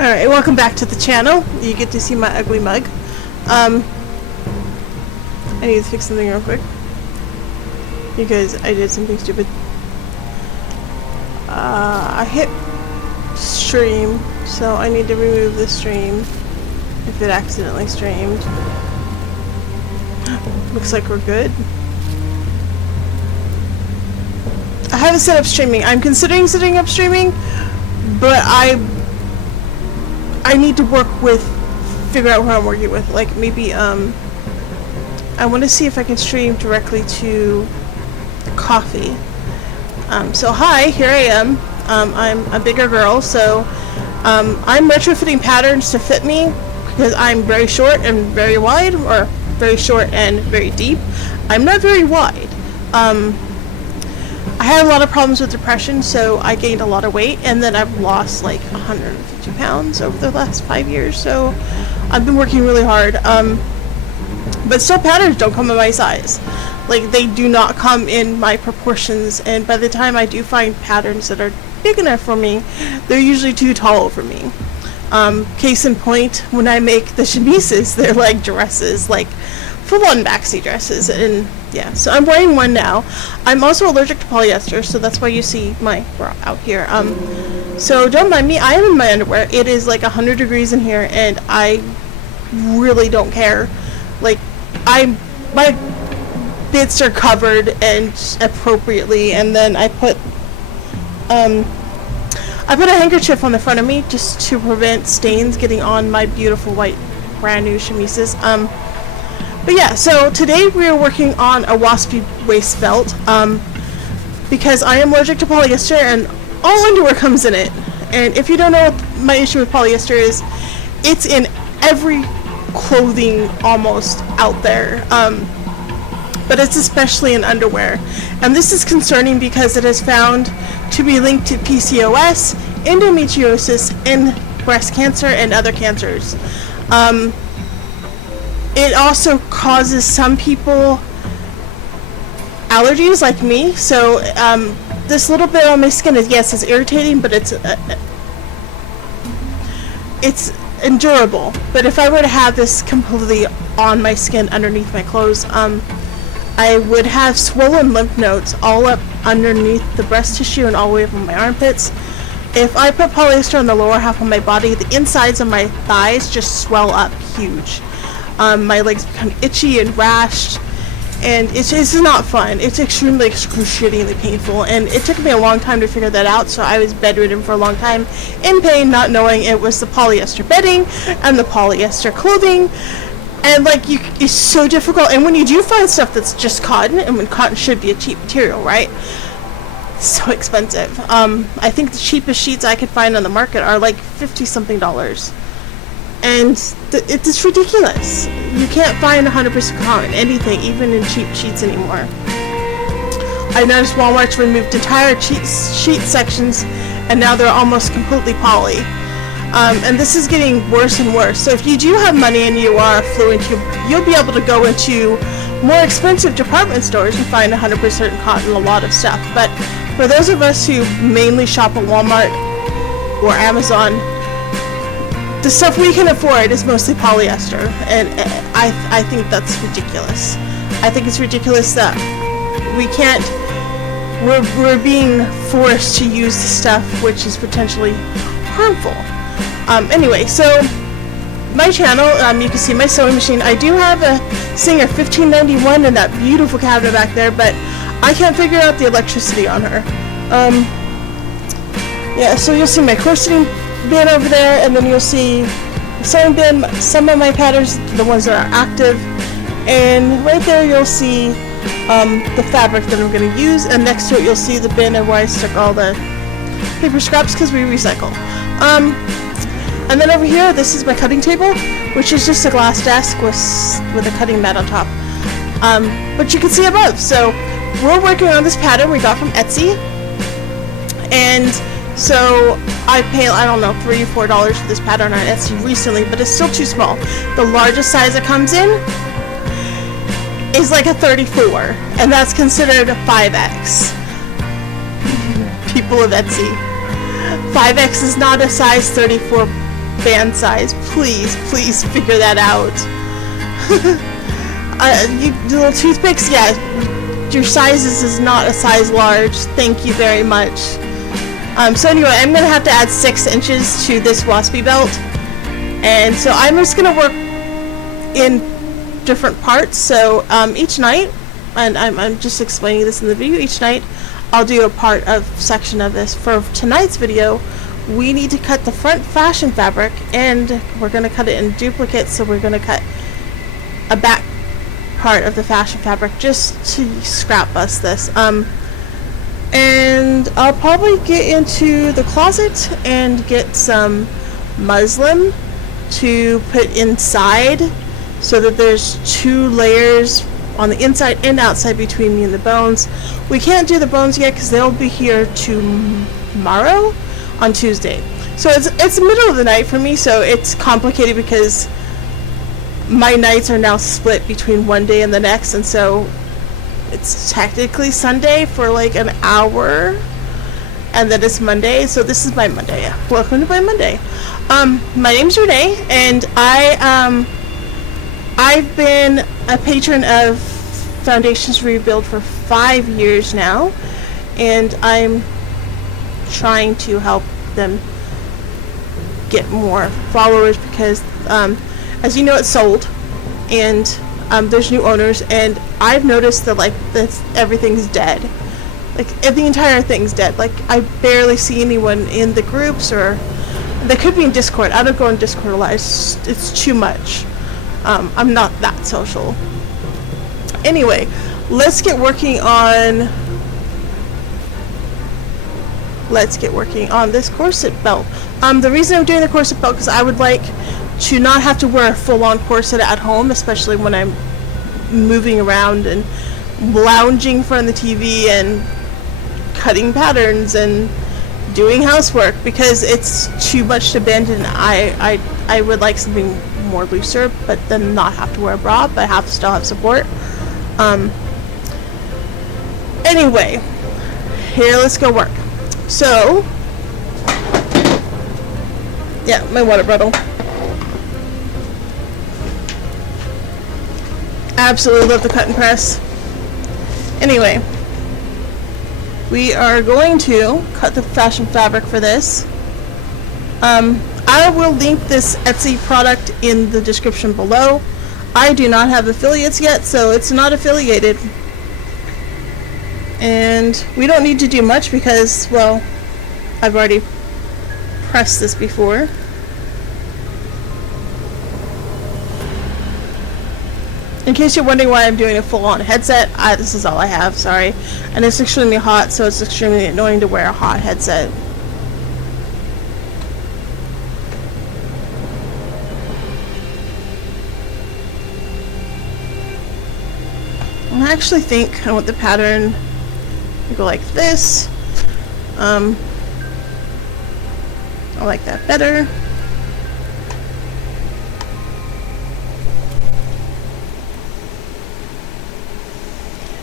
Alright, welcome back to the channel. You get to see my ugly mug. I need to fix something real quick because I did something stupid. I hit stream, so I need to remove the stream if it accidentally streamed. Looks like we're good. I haven't set up streaming. I'm considering setting up streaming, but I need to figure out what I'm working with. Like maybe I want to see if I can stream directly to coffee. So hi, here I am. I'm a bigger girl, so I'm retrofitting patterns to fit me because I'm very short and very wide, or very short and very deep. I'm not very wide. I had a lot of problems with depression, so I gained a lot of weight, and then I've lost like 150 pounds over the last 5 years, so I've been working really hard. But still, patterns don't come in my size. Like, they do not come in my proportions, and by the time I do find patterns that are big enough for me, they're usually too tall for me. Case in point, when I make the chemises, they're like dresses, like full-on maxi dresses, and yeah, so I'm wearing one now. I'm also allergic to polyester, so that's why you see my bra out here. So don't mind me, I am in my underwear. It is like 100 degrees in here, and I really don't care. Like, my bits are covered and appropriately, and then I put a handkerchief on the front of me just to prevent stains getting on my beautiful white brand new chemises. But yeah, so today we are working on a waspy waist belt because I am allergic to polyester, and all underwear comes in it. And if you don't know what my issue with polyester is, it's in every clothing almost out there, but it's especially in underwear. And this is concerning because it is found to be linked to PCOS, endometriosis, and breast cancer and other cancers. It also causes some people allergies like me, so this little bit on my skin is, yes, it's irritating, but it's endurable. But if I were to have this completely on my skin underneath my clothes, I would have swollen lymph nodes all up underneath the breast tissue and all the way up on my armpits. If I put polyester on the lower half of my body, the insides of my thighs just swell up huge. My legs become itchy and rashed, and it's not fun. It's extremely excruciatingly painful, and it took me a long time to figure that out, so I was bedridden for a long time in pain, not knowing it was the polyester bedding and the polyester clothing, and like, it's so difficult. And when you do find stuff that's just cotton, and when cotton should be a cheap material, right? It's so expensive. I think the cheapest sheets I could find on the market are like $50-something. And it's ridiculous. You can't find 100% cotton anything, even in cheap sheets anymore. I noticed Walmart's removed entire sheet sections, and now they're almost completely poly. And this is getting worse and worse. So if you do have money and you are affluent, you'll be able to go into more expensive department stores and find 100% cotton a lot of stuff. But for those of us who mainly shop at Walmart or Amazon, the stuff we can afford is mostly polyester, and I think that's ridiculous. I think it's ridiculous that we're being forced to use the stuff which is potentially harmful. Anyway, so my channel, you can see my sewing machine. I do have a Singer 1591 in that beautiful cabinet back there, but I can't figure out the electricity on her. Yeah, so you'll see my corseting bin over there, and then you'll see the sewing bin, some of my patterns, the ones that are active, and right there you'll see the fabric that I'm going to use, and next to it you'll see the bin where I stuck all the paper scraps because we recycle. And then over here, this is my cutting table, which is just a glass desk with a cutting mat on top. But you can see above. So we're working on this pattern we got from Etsy, and so I pay, I don't know, $3 or $4 for this pattern on Etsy recently, but it's still too small. The largest size it comes in is like a 34, and that's considered a 5X. People of Etsy. 5X is not a size 34 band size. Please figure that out. You little toothpicks, yeah, your sizes is not a size large. Thank you very much. So anyway, I'm gonna have to add 6 inches to this waspy belt, and so I'm just gonna work in different parts. So each night, and I'm just explaining this in the video, each night I'll do a section of this. For tonight's video, we need to cut the front fashion fabric, and we're gonna cut it in duplicate. So we're gonna cut a back part of the fashion fabric just to scrap bust this. And I'll probably get into the closet and get some muslin to put inside, so that there's 2 layers on the inside and outside between me and the bones. We can't do the bones yet because they'll be here tomorrow on Tuesday. So it's the middle of the night for me, so it's complicated because my nights are now split between one day and the next, and so it's technically Sunday for like an hour, and then it's Monday. So this is my Monday. Welcome to my Monday. My name's Renee, and I've been a patron of Foundations Rebuild for 5 years now, and I'm trying to help them get more followers because as you know, it's sold, and there's new owners, and I've noticed that like everything's dead. Like the entire thing's dead. Like I barely see anyone in the groups, or they could be in Discord. I don't go in Discord a lot. It's too much. I'm not that social. Anyway, let's get working on this corset belt. The reason I'm doing the corset belt because I would like to not have to wear a full-on corset at home, especially when I'm moving around and lounging in front of the TV and cutting patterns and doing housework, because it's too much to bend, and I would like something more looser, but then not have to wear a bra, but still have support. Anyway, here, let's go work. So, yeah, my water bottle. Absolutely love the cut and press. Anyway, we are going to cut the fashion fabric for this. I will link this Etsy product in the description below. I do not have affiliates yet, so it's not affiliated. And we don't need to do much because, well, I've already pressed this before. In case you're wondering why I'm doing a full-on headset, this is all I have, sorry. And it's extremely hot, so it's extremely annoying to wear a hot headset. I actually think I want the pattern to go like this. I like that better.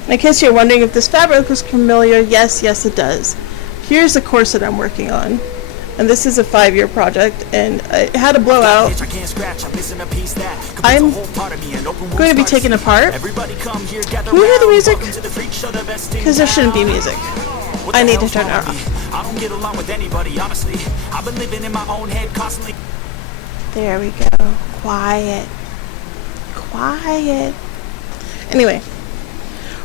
And in case you're wondering if this fabric looks familiar, yes it does. Here's the corset I'm working on. And this is a 5-year project, and it had a blowout. I'm going to be taken apart. Can you hear the music? Because there shouldn't be music. I need to turn it off. I don't get along with anybody, honestly. I've been living in my own head constantly. There we go. Quiet. Anyway,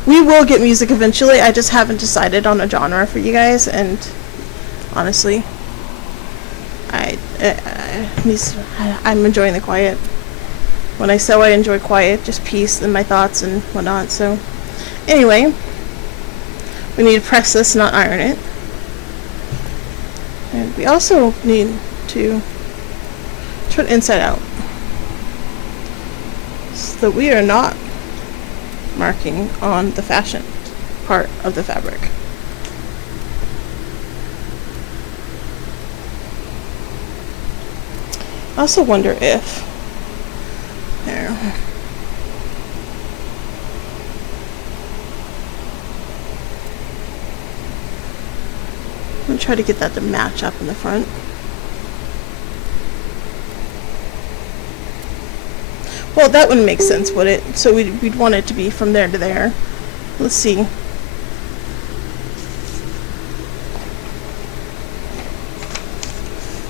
we will get music eventually. I just haven't decided on a genre for you guys, and honestly, I'm enjoying the quiet. When I sew, I enjoy quiet, just peace in my thoughts and whatnot. So, anyway, we need to press this, not iron it. And we also need to turn it inside out, so that we are not marking on the fashion part of the fabric. I also wonder if there. I'm gonna try to get that to match up in the front. Well, that wouldn't make sense, would it? So we'd want it to be from there to there. Let's see.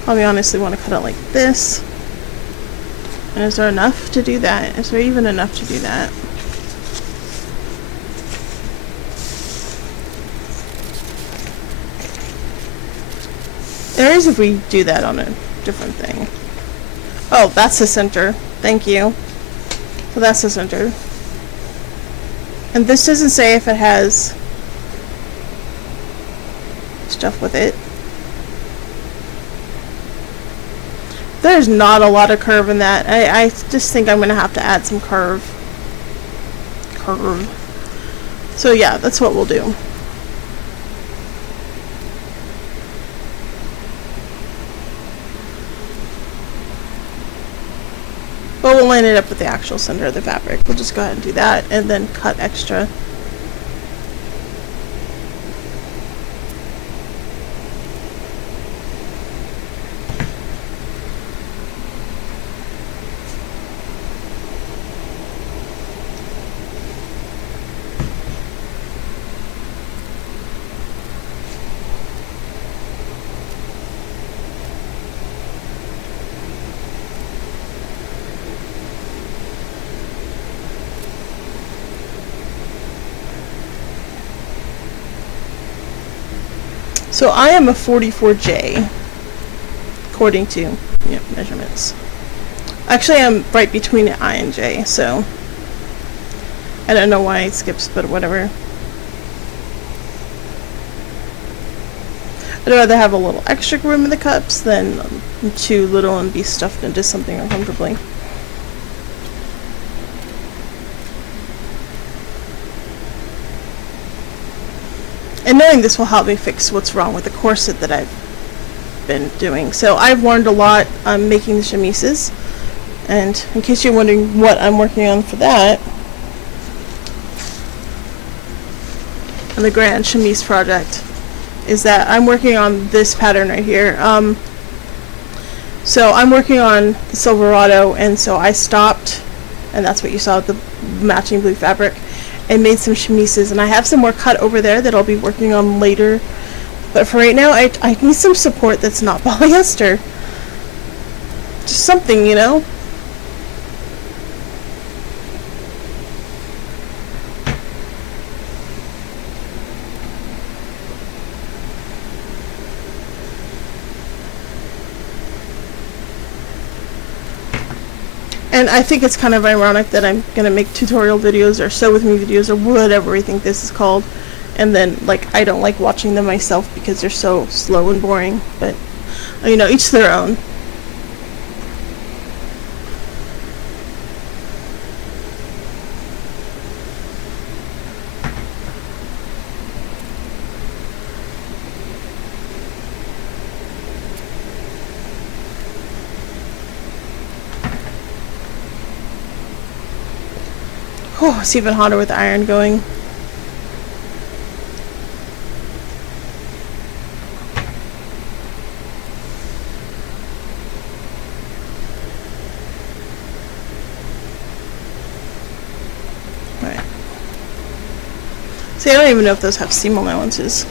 Probably honestly want to cut it like this. And is there enough to do that? Is there even enough to do that? There is if we do that on a different thing. Oh, that's the center. Thank you. So that's the center. And this doesn't say if it has stuff with it. There's not a lot of curve in that. I just think I'm going to have to add some curve. So yeah, that's what we'll do. But we'll line it up with the actual center of the fabric. We'll just go ahead and do that and then cut extra. So I am a 44J, according to measurements. Actually, I'm right between I and J, so I don't know why it skips, but whatever. I'd rather have a little extra room in the cups than too little and be stuffed into something uncomfortably. And knowing this will help me fix what's wrong with the corset that I've been doing. So I've learned a lot making the chemises. And in case you're wondering what I'm working on for that, on the Grand Chemise project, is that I'm working on this pattern right here. So I'm working on the Silverado, and so I stopped, and that's what you saw with the matching blue fabric, and made some chemises, and I have some more cut over there that I'll be working on later. But for right now, I need some support that's not polyester. Just something, you know? And I think it's kind of ironic that I'm going to make tutorial videos or sew with me videos or whatever I think this is called. And then, like, I don't like watching them myself because they're so slow and boring. But, you know, each their own. Oh, it's even hotter with the iron going. Alright. See, I don't even know if those have seam allowances.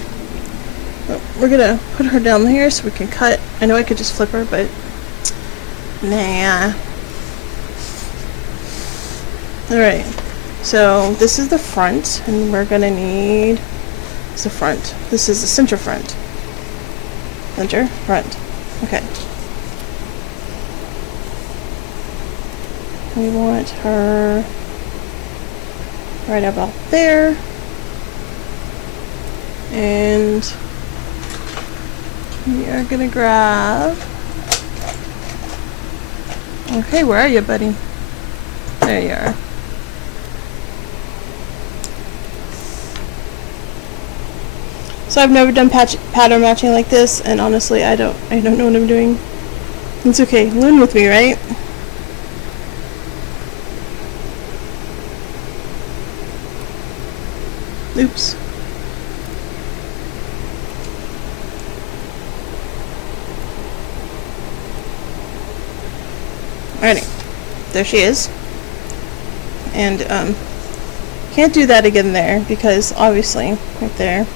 But we're gonna put her down here so we can cut. I know I could just flip her, but nah. Alright. So this is the front, and we're gonna need the front. This is the center front. Center front. Okay. We want her right about there, and we are gonna grab. Okay, where are you, buddy? There you are. So I've never done pattern matching like this, and honestly, I don't know what I'm doing. It's okay. Learn with me, right? Oops. Alrighty. There she is. and can't do that again there because obviously right there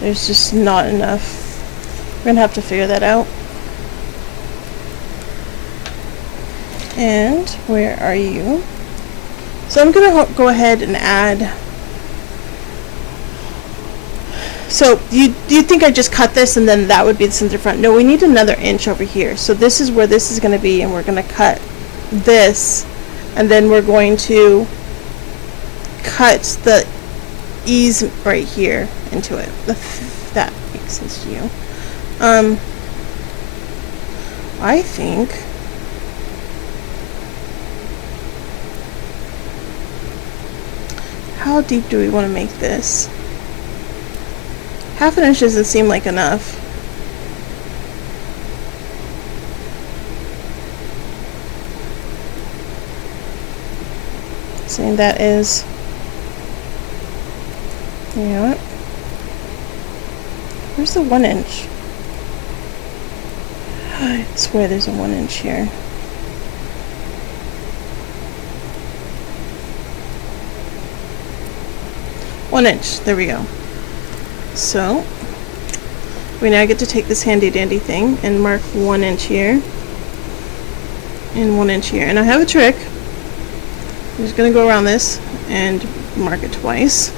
there's just not enough. We're gonna have to figure that out. And where are you? So I'm gonna go ahead and add. So you think I just cut this and then that would be the center front? No, we need another inch over here. So this is where this is going to be, and we're going to cut this, and then we're going to cut the ease right here into it. If that makes sense to you. I think how deep do we want to make this? Half an inch doesn't seem like enough. Saying that is, you know what? Where's the 1 inch? I swear there's a 1 inch here. One inch, there we go. So, we now get to take this handy dandy thing and mark 1 inch here and 1 inch here. And I have a trick. I'm just going to go around this and mark it twice.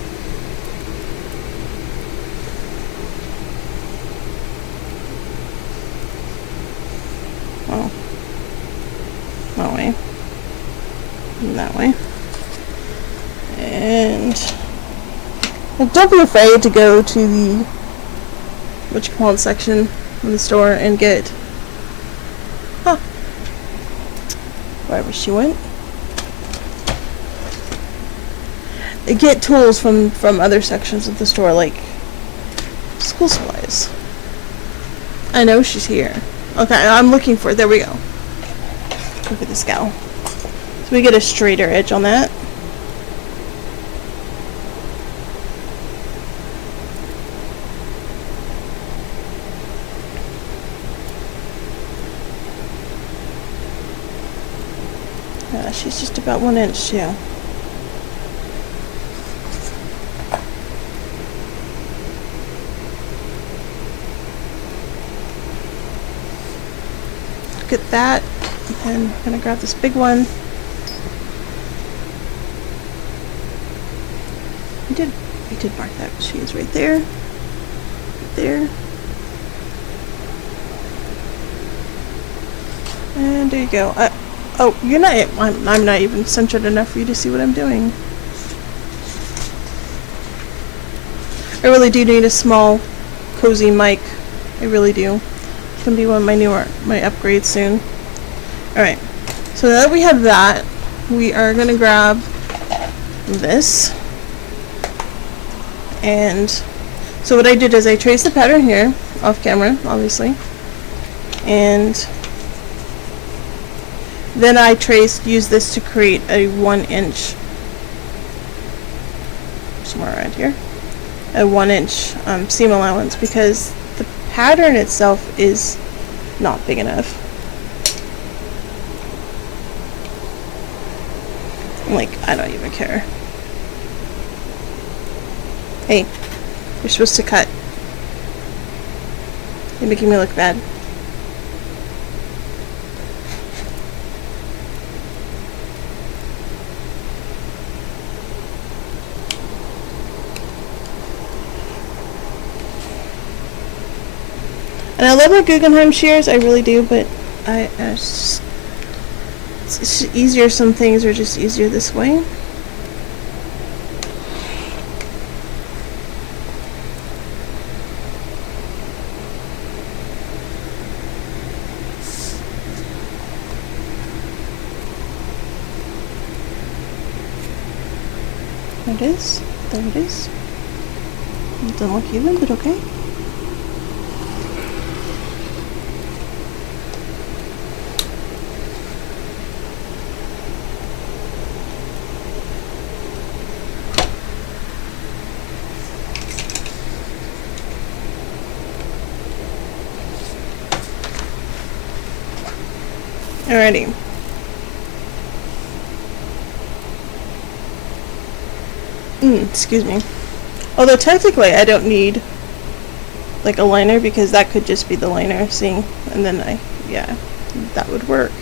Well, that way. And that way. And don't be afraid to go to the whatchamacallit section of the store and get wherever she went. Get tools from other sections of the store, like school supplies. I know she's here. Okay, I'm looking for it. There we go. Look at this gal. So we get a straighter edge on that. She's just about 1 inch too. Look at that. And then I'm gonna grab this big one. We did mark that. She is right there. Right there. And there you go. Oh, you're not. I'm not even centered enough for you to see what I'm doing. I really do need a small, cozy mic. I really do. It's gonna be one of my upgrades soon. All right. So now that we have that, we are gonna grab this. And so what I did is I traced the pattern here, off camera, obviously, and then I used this to create a 1 inch, somewhere around here, a 1 inch seam allowance because the pattern itself is not big enough. Like, I don't even care. Hey, you're supposed to cut. You're making me look bad. And I love my Guggenheim shears, I really do, but it's just easier. Some things are just easier this way. There it is. There it is. It doesn't look even, but okay. Alrighty. Excuse me. Although technically I don't need like a liner because that could just be the liner, see? And then yeah, that would work.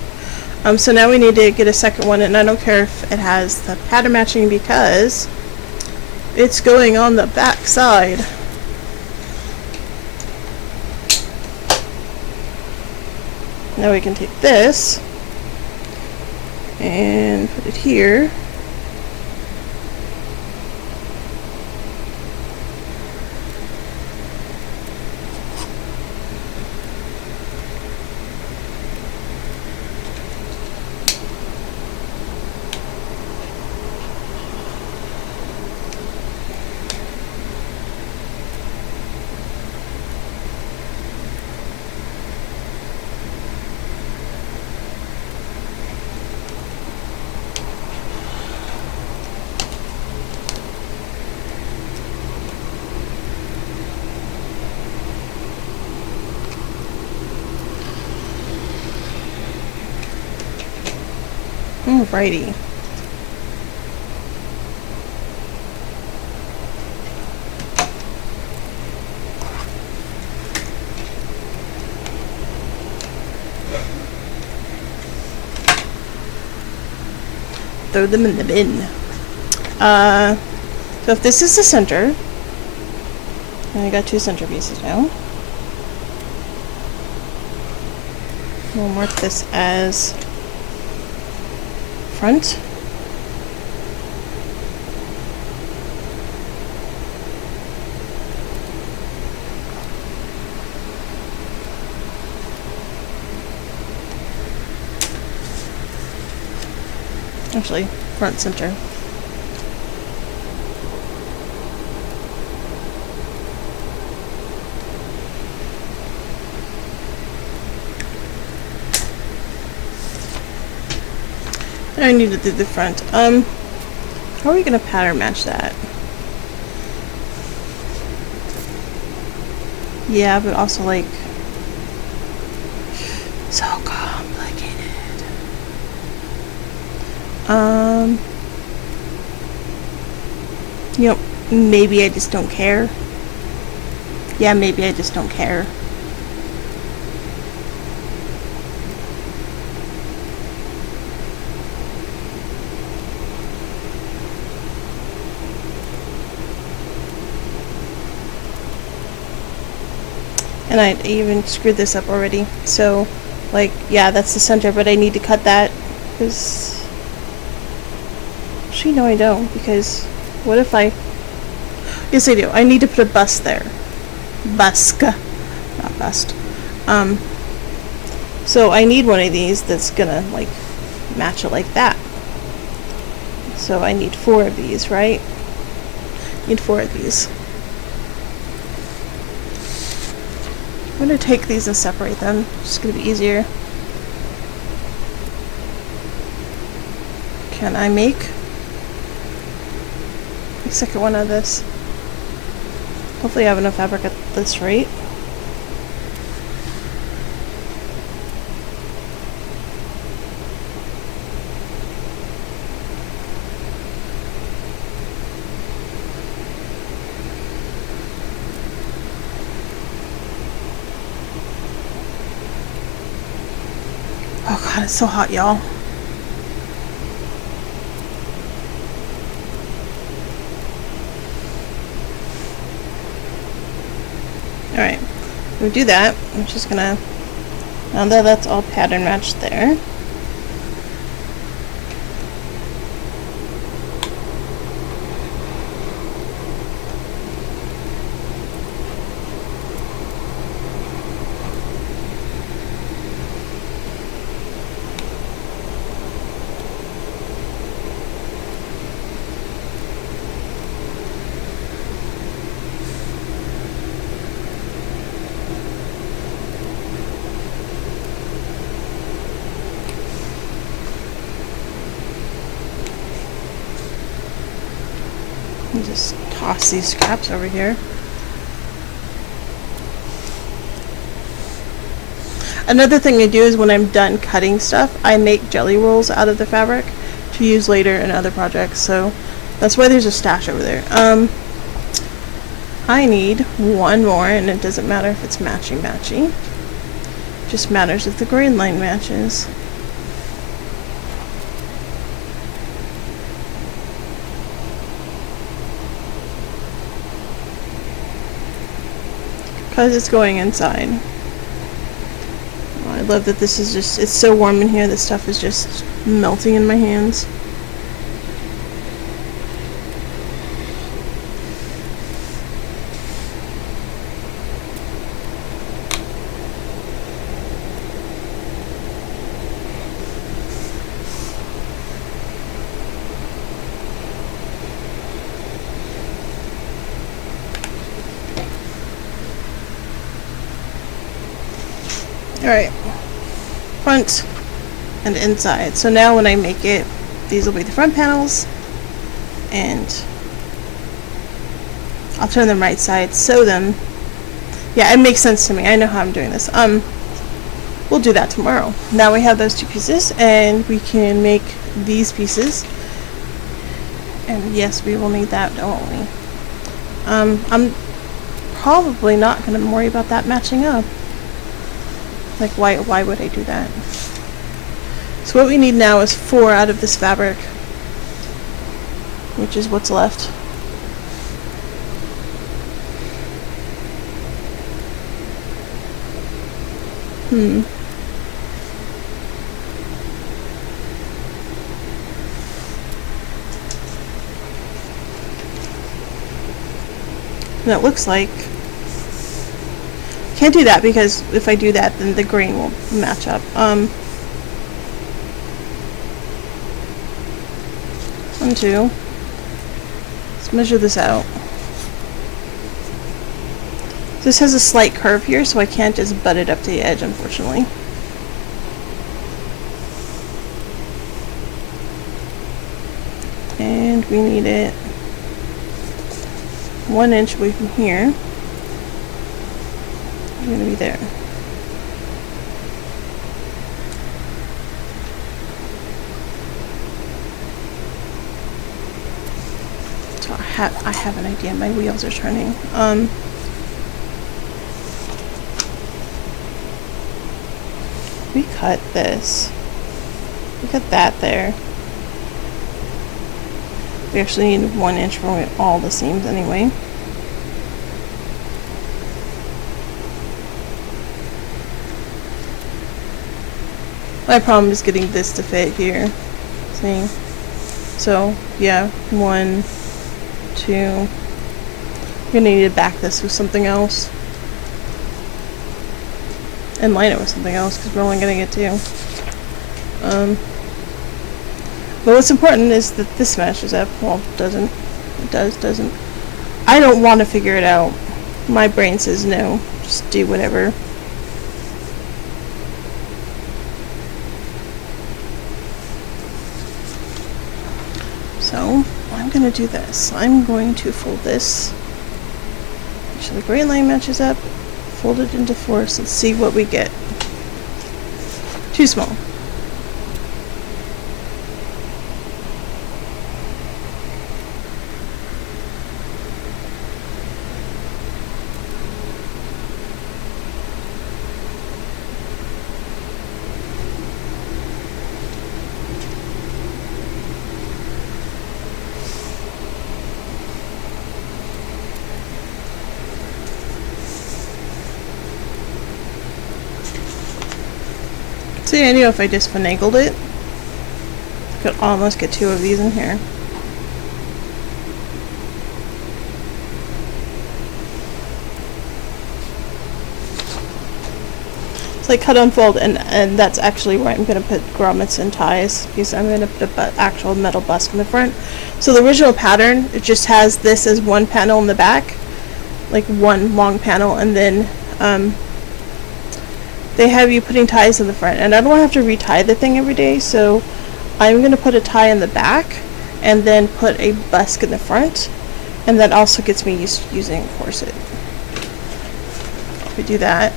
So now we need to get a second one, and I don't care if it has the pattern matching because it's going on the back side. Now we can take this and put it here. Alrighty. Throw them in the bin. So if this is the center, and I got two center pieces now, we'll mark this as front. Actually, front center. I need to do the front. How are we gonna pattern match that? Yeah, but also like so complicated. You know, maybe I just don't care. Yeah, maybe I just don't care. And I even screwed this up already. So, like, yeah, that's the center, but I need to cut that because... Actually, no, I don't, because what if I... Yes, I do. I need to put a bust there. Busk. Not bust. So I need one of these that's gonna, like, match it like that. So I need 4 of these, right? Need 4 of these. I'm going to take these and separate them. It's just going to be easier. Can I make a second one of this? Hopefully I have enough fabric at this rate. Oh god, it's so hot, y'all. Alright, we do that. I'm just gonna, now that that's all pattern matched there. Just toss these scraps over here. Another thing I do is when I'm done cutting stuff, I make jelly rolls out of the fabric to use later in other projects. So That's why there's a stash over there. I need one more, and it doesn't matter if it's matchy. Just matters if the green line matches. Because it's going inside. Oh, I love that this is just, it's so warm in here, this stuff is just melting in my hands. Alright, front and inside. So now when I make it, these will be the front panels, and I'll turn them right side, sew them. Yeah, it makes sense to me. I know how I'm doing this. We'll do that tomorrow. Now we have those two pieces, and we can make these pieces. And yes, we will need that, don't we? I'm probably not going to worry about that matching up. Like, why would I do that? So what we need now is 4 out of this fabric, which is what's left. And it looks like can't do that, because if I do that, then the green will match up. 1, 2. Let's measure this out. This has a slight curve here, so I can't just butt it up to the edge, unfortunately. And we need it 1 inch away from here. I'm going to be there. So I have an idea. My wheels are turning. We cut this. We cut that there. We actually need 1 inch from all the seams anyway. My problem is getting this to fit here. See? So, yeah, 1, 2. I'm gonna need to back this with something else. And line it with something else, because we're only gonna get 2. But what's important is that this matches up. Well, it doesn't. It doesn't. I don't want to figure it out. My brain says no. Just do whatever. So, I'm going to do this. I'm going to fold this. Make sure the gray line matches up. Fold it into 4s. Let's see what we get. Too small. See, I knew if I just finagled it, I could almost get 2 of these in here. So I cut, unfold, and that's actually where I'm going to put grommets and ties, because I'm going to put an actual metal busk in the front. So the original pattern, it just has this as one panel in the back, like one long panel, and then they have you putting ties in the front, and I don't have to retie the thing every day, so I'm going to put a tie in the back and then put a busk in the front, and that also gets me used to using a corset. If we do that,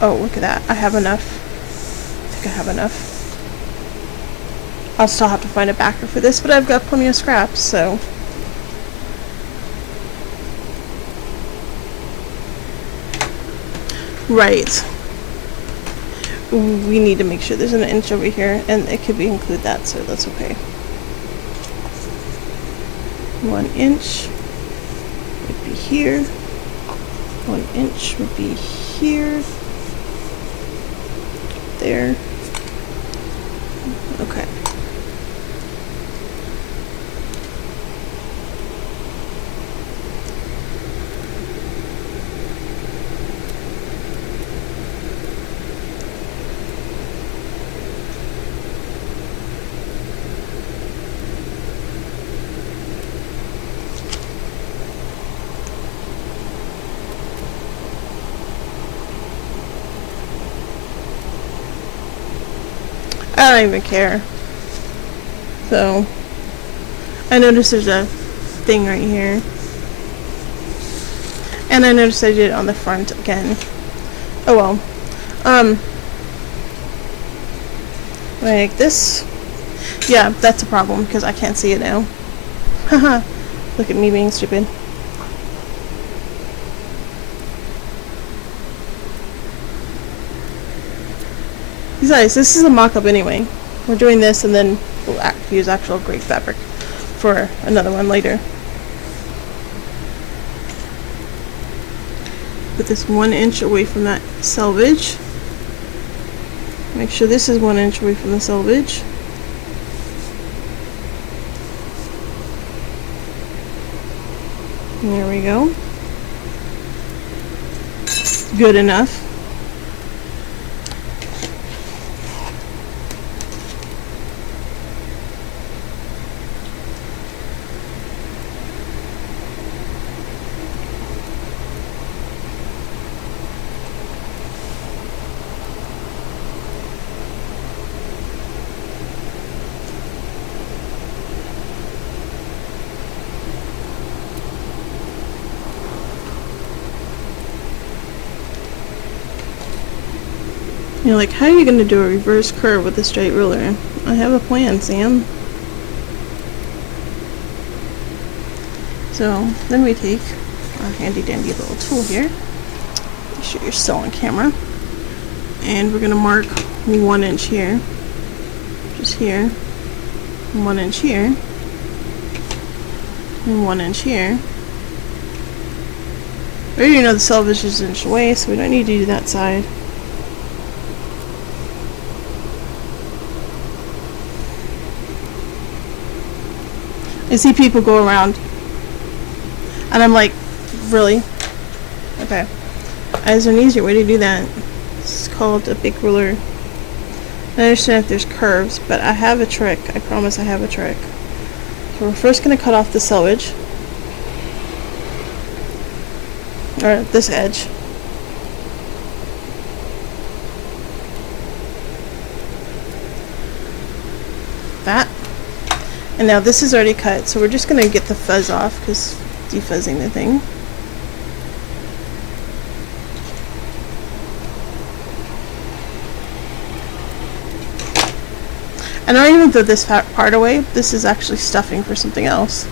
oh, look at that, I have enough. I think I have enough. I'll still have to find a backer for this, but I've got plenty of scraps, so Right. We need to make sure there's an inch over here, and it could be include that, so that's okay. 1 inch would be here. 1 inch would be here. There. Okay. I don't even care. So, I noticed there's a thing right here. And I noticed I did it on the front again. Oh well. Like this. Yeah, that's a problem because I can't see it now. Haha. Look at me being stupid. Besides, this is a mock-up anyway. We're doing this and then we'll use actual great fabric for another one later. Put this 1 inch away from that selvage. Make sure this is 1 inch away from the selvage. And there we go. Good enough. You're like, how are you going to do a reverse curve with a straight ruler? I have a plan, Sam. So, then we take our handy dandy little tool here. Make sure you're still on camera. And we're going to mark 1 inch here. Just here. 1 inch here. And 1 inch here. We already know the selvage is an inch away, so we don't need to do that side. I see people go around and I'm like, really? Okay. There's an easier way to do that. It's called a big ruler. I understand if there's curves, but I have a trick. I promise I have a trick. So we're first going to cut off the selvage. Or this edge. That. And now this is already cut, so we're just going to get the fuzz off, because defuzzing the thing. And I don't even throw this part away. This is actually stuffing for something else.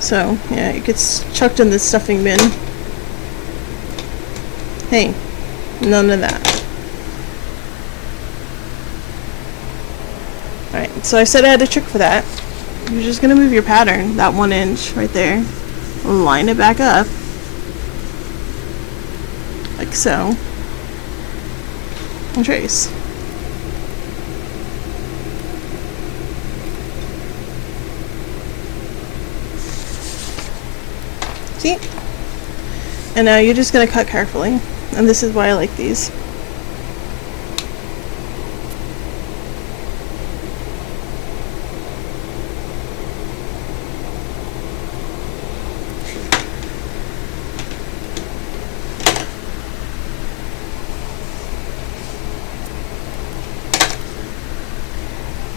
So, yeah, it gets chucked in the stuffing bin. Hey, none of that. Alright, so I said I had a trick for that. You're just going to move your pattern, that 1 inch right there, line it back up, like so, and trace. See? And now you're just going to cut carefully, and this is why I like these.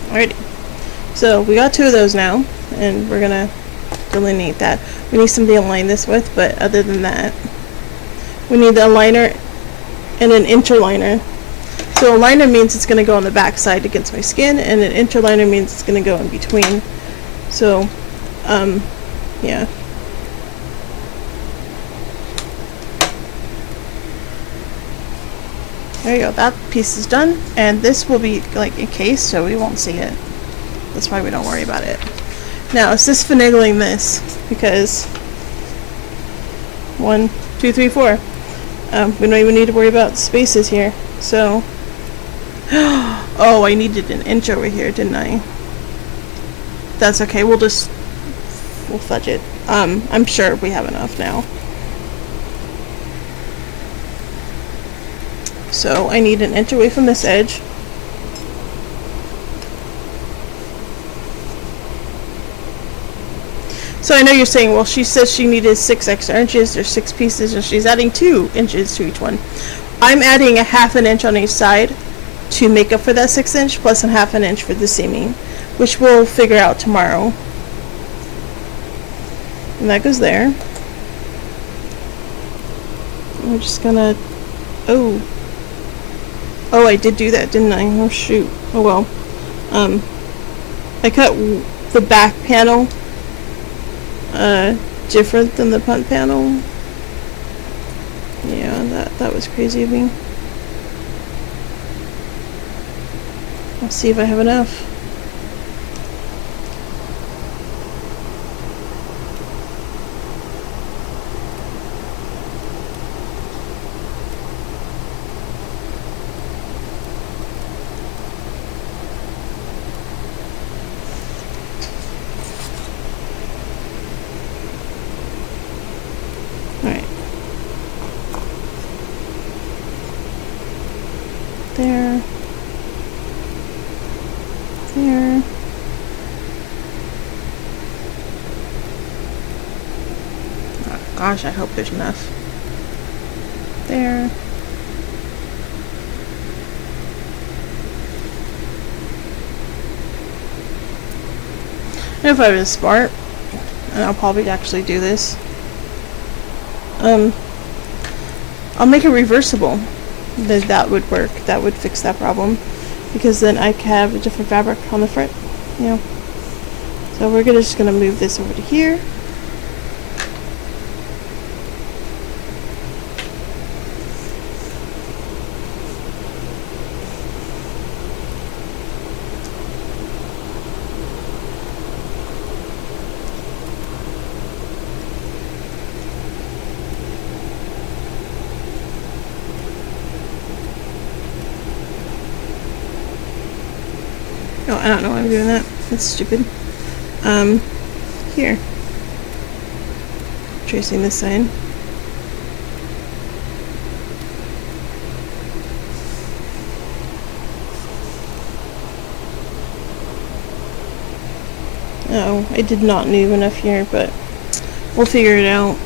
Alrighty, so we got 2 of those now, and we're gonna delineate that. We need something to align this with, but other than that, we need the aligner and an interliner. So a liner means it's gonna go on the back side against my skin, and an interliner means it's gonna go in between. So, yeah. There you go, that piece is done, and this will be like encased so we won't see it. That's why we don't worry about it. Now it's just finagling this, because 1, 2, 3, 4. We don't even need to worry about spaces here. So, oh, I needed an inch over here, didn't I? That's okay. We'll fudge it. I'm sure we have enough now. So I need an inch away from this edge. So I know you're saying, well, she says she needed 6 extra inches or 6 pieces, and she's adding 2 inches to each one. I'm adding a 1/2 inch on each side to make up for that 6 inch, plus a 1/2 inch for the seaming, which we'll figure out tomorrow. And that goes there. We're just gonna, oh, I did do that, didn't I? Oh shoot. Oh well. I cut the back panel different than the front panel. Yeah, that was crazy of me. I'll see if I have enough. Alright. There. There. Oh, gosh, I hope there's enough. There. And if I was smart, and I'll probably actually do this, I'll make it reversible. Then that would work. That would fix that problem, because then I could have a different fabric on the front. So we're just gonna move this over to here. Oh, I don't know why I'm doing that. That's stupid. Here. Tracing this side. Oh, I did not move enough here, but we'll figure it out.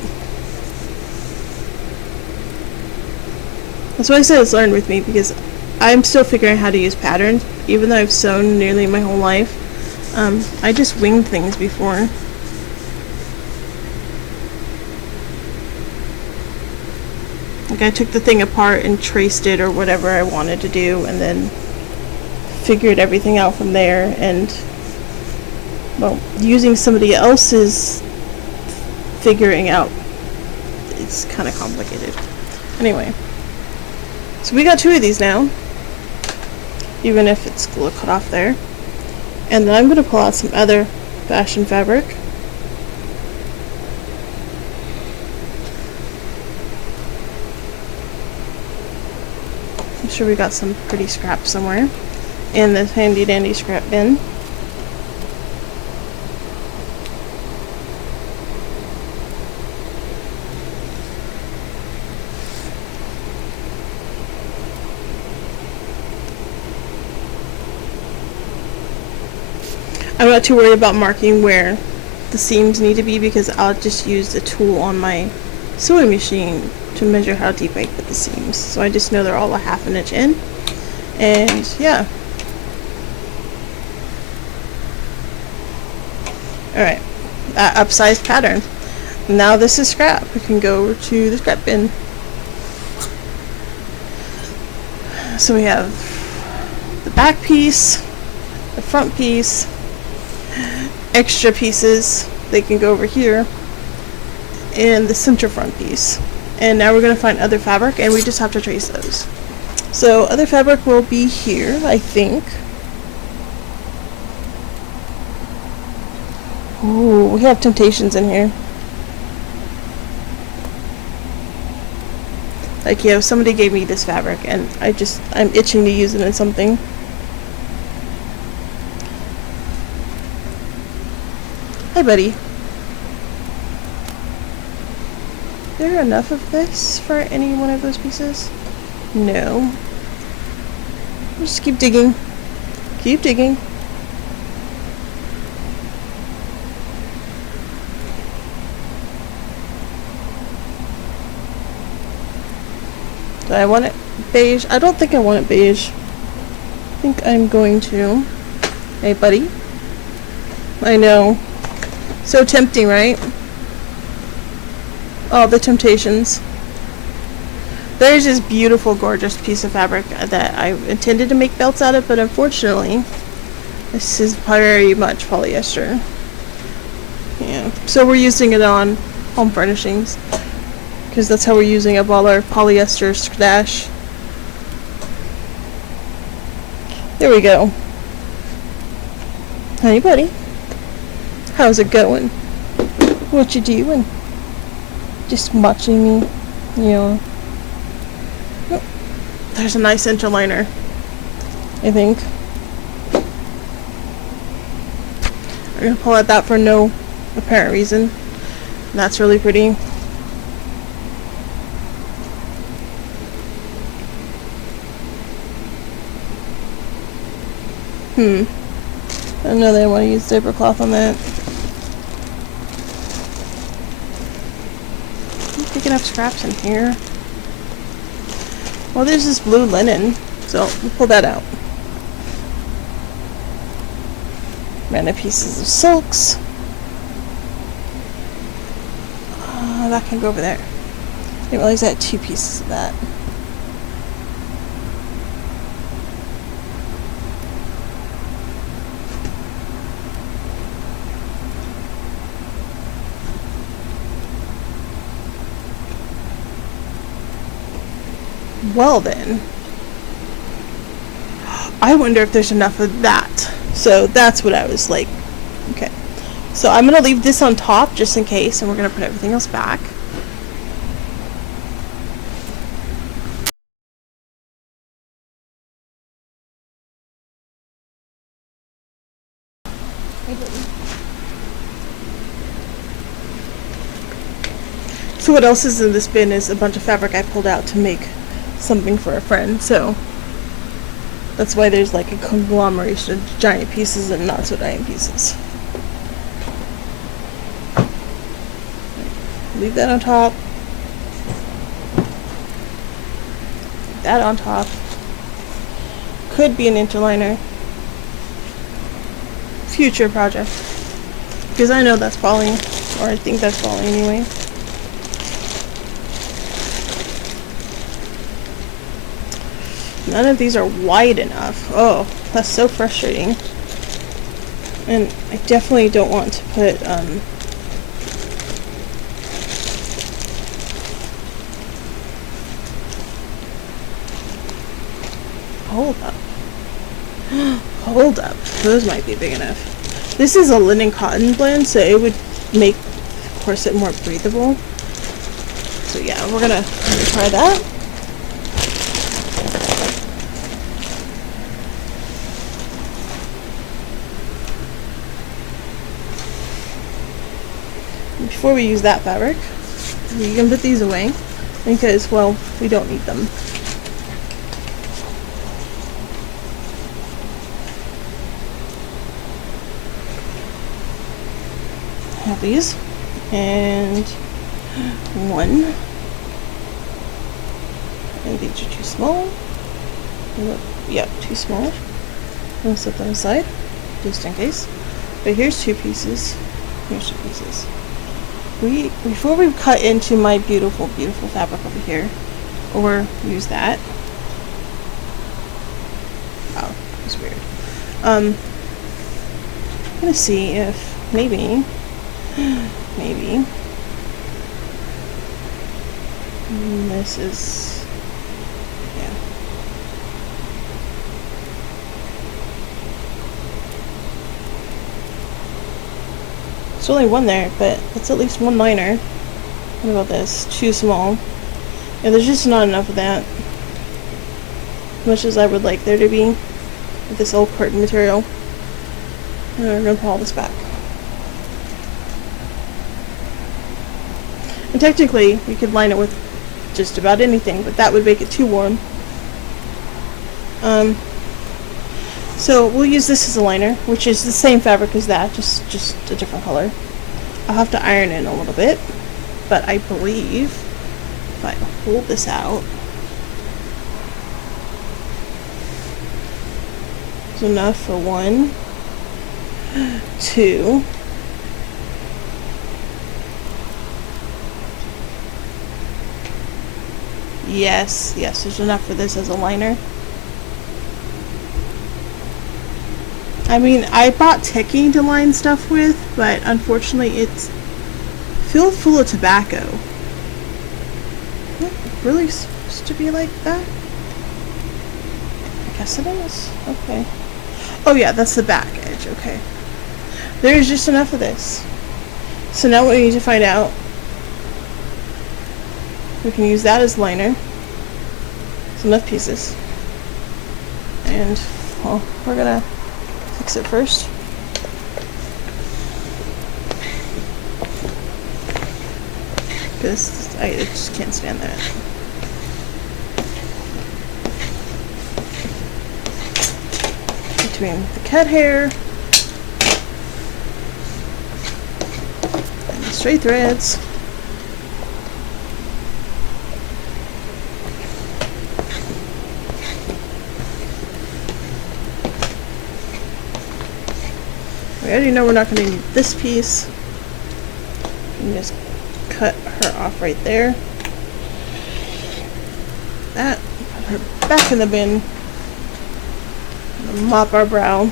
That's why I said it's learned with me, because I'm still figuring out how to use patterns, even though I've sewn nearly my whole life. I just winged things before. Like, I took the thing apart and traced it or whatever I wanted to do, and then figured everything out from there. And, well, using somebody else's figuring out, it's kind of complicated. Anyway, so we got 2 of these now, even if it's cut off there. And then I'm going to pull out some other fashion fabric. I'm sure we got some pretty scrap somewhere in this handy dandy scrap bin. I'm not too worried about marking where the seams need to be, because I'll just use the tool on my sewing machine to measure how deep I put the seams. So I just know they're all a 1/2 inch in. And yeah. Alright, that upsized pattern. Now this is scrap. We can go over to the scrap bin. So we have the back piece, the front piece, extra pieces, they can go over here, and the center front piece. And now we're going to find other fabric, and we just have to trace those. So other fabric will be here, I think. Ooh, we have Temptations in here. Like, you know, somebody gave me this fabric and I'm itching to use it in something. Hi, buddy. Is there enough of this for any one of those pieces? No. Just keep digging. Keep digging. Do I want it beige? I don't think I want it beige. I think I'm going to. Hey, buddy. I know. So tempting, right? Oh, the Temptations. There's this beautiful, gorgeous piece of fabric that I intended to make belts out of, but unfortunately, this is very much polyester. Yeah. So we're using it on home furnishings, because that's how we're using up all our polyester stash. There we go. Hey, buddy. How's it going? What you doing? Just watching me, you know. Oh, there's a nice interliner, I think. We're gonna pull at that for no apparent reason. That's really pretty. I don't know that I want to use zebra cloth on that. I'm picking up scraps in here. Well, there's this blue linen, so we'll pull that out. Random pieces of silks. That can go over there. I didn't realize I had 2 pieces of that. Well then, I wonder if there's enough of that. So that's what I was like. Okay, so I'm gonna leave this on top just in case, and we're gonna put everything else back. So what else is in this bin is a bunch of fabric I pulled out to make something for a friend, so that's why there's like a conglomeration of giant pieces and not so giant pieces. Leave that on top. That on top. Could be an interliner. Future project. Because I know that's falling, or I think that's falling anyway. None of these are wide enough. Oh, that's so frustrating. And I definitely don't want to put, hold up. Hold up. Those might be big enough. This is a linen cotton blend, so it would make the corset more breathable. So yeah, we're gonna try that. Before we use that fabric, we can put these away because, well, we don't need them. Have these, and 1, and these are too small. Yep, too small. I'll set them aside just in case. But here's 2 pieces. Here's 2 pieces. Before we cut into my beautiful, beautiful fabric over here, or use that. Oh, that's weird. I'm gonna see if maybe this is, yeah. There's only one there, but it's at least one liner. What about this? Too small. Yeah, there's just not enough of that. As much as I would like there to be with this old curtain material. And we're gonna pull all this back. And technically, you could line it with just about anything, but that would make it too warm. So we'll use this as a liner, which is the same fabric as that, just a different color. I'll have to iron it a little bit, but I believe if I hold this out, it's enough for 1, 2, yes, there's enough for this as a liner. I mean, I bought ticking to line stuff with, but unfortunately it's filled full of tobacco. Is it really supposed to be like that? I guess it is. Okay. Oh yeah, that's the back edge. Okay. There's just enough of this. So now what we need to find out, we can use that as liner. It's enough pieces. And, well, we're gonna fix it first. Because I just can't stand that. Between the cat hair and the straight threads. We already know we're not going to need this piece. You can just cut her off right there. That, put her back in the bin. Mop our brow.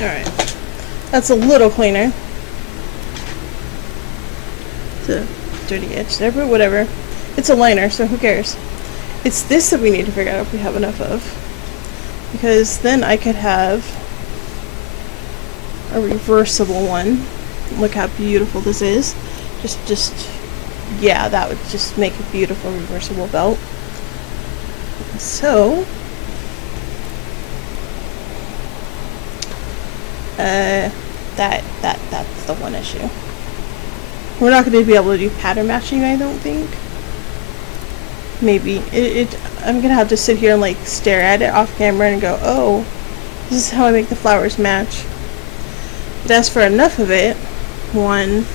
Alright, that's a little cleaner. It's a dirty edge there, but whatever. It's a liner, so who cares? It's this that we need to figure out if we have enough of. Because then I could have a reversible one. Look how beautiful this is. Yeah, that would just make a beautiful reversible belt. So, that's the one issue. We're not going to be able to do pattern matching, I don't think. Maybe. I'm going to have to sit here and like stare at it off camera and go, oh, this is how I make the flowers match. But as for enough of it, 1,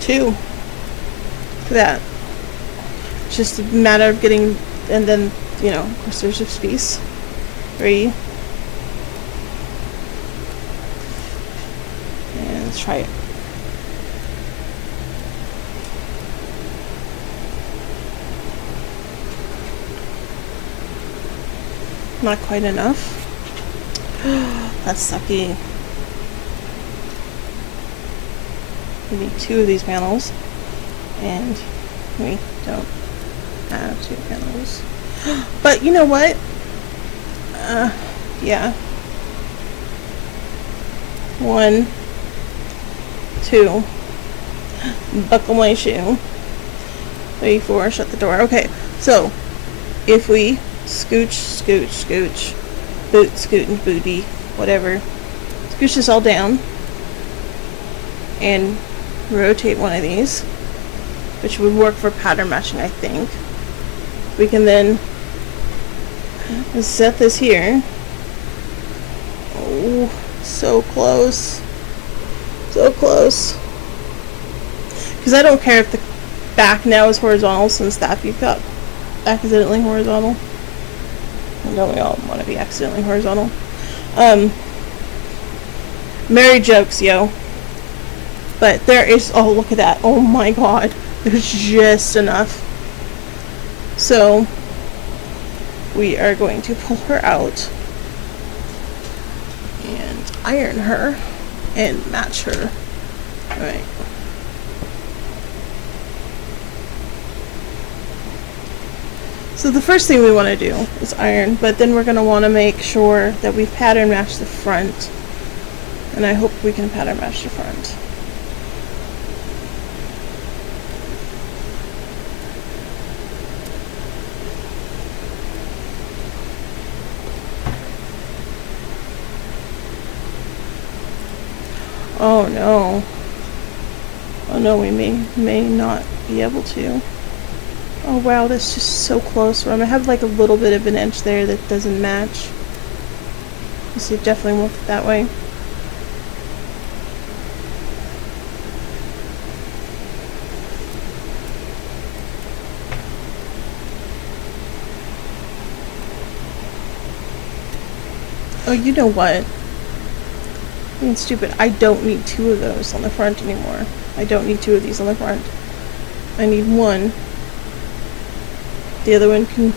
2. Look at that. It's just a matter of getting, and then, you know, of course there's this piece. 3. And let's try it. Not quite enough. That's sucky. We need 2 of these panels, and we don't have 2 panels. But you know what? Yeah. 1, 2. Buckle my shoe. 3, 4. Shut the door. Okay, so if we scooch, boot, scoot, and booty, whatever. Scooch this all down and rotate one of these, which would work for pattern matching, I think. We can then Let's set this here. Oh, so close. So close. Because I don't care if the back now is horizontal, since that got accidentally horizontal. Don't we all want to be accidentally horizontal? Merry jokes, yo. But there is, oh, look at that. Oh my god. There's just enough. So, we are going to pull her out and iron her and match her. Alright. So the first thing we want to do is iron, but then we're going to want to make sure that we pattern match the front. And I hope we can pattern match the front. Oh no. Oh no, we may not be able to. Oh wow, that's just so close. I'm gonna have like a little bit of an edge there that doesn't match. So it definitely won't fit that way. Oh, you know what? Being stupid. I don't need two of those on the front anymore. I don't need two of these on the front. I need one. The other one can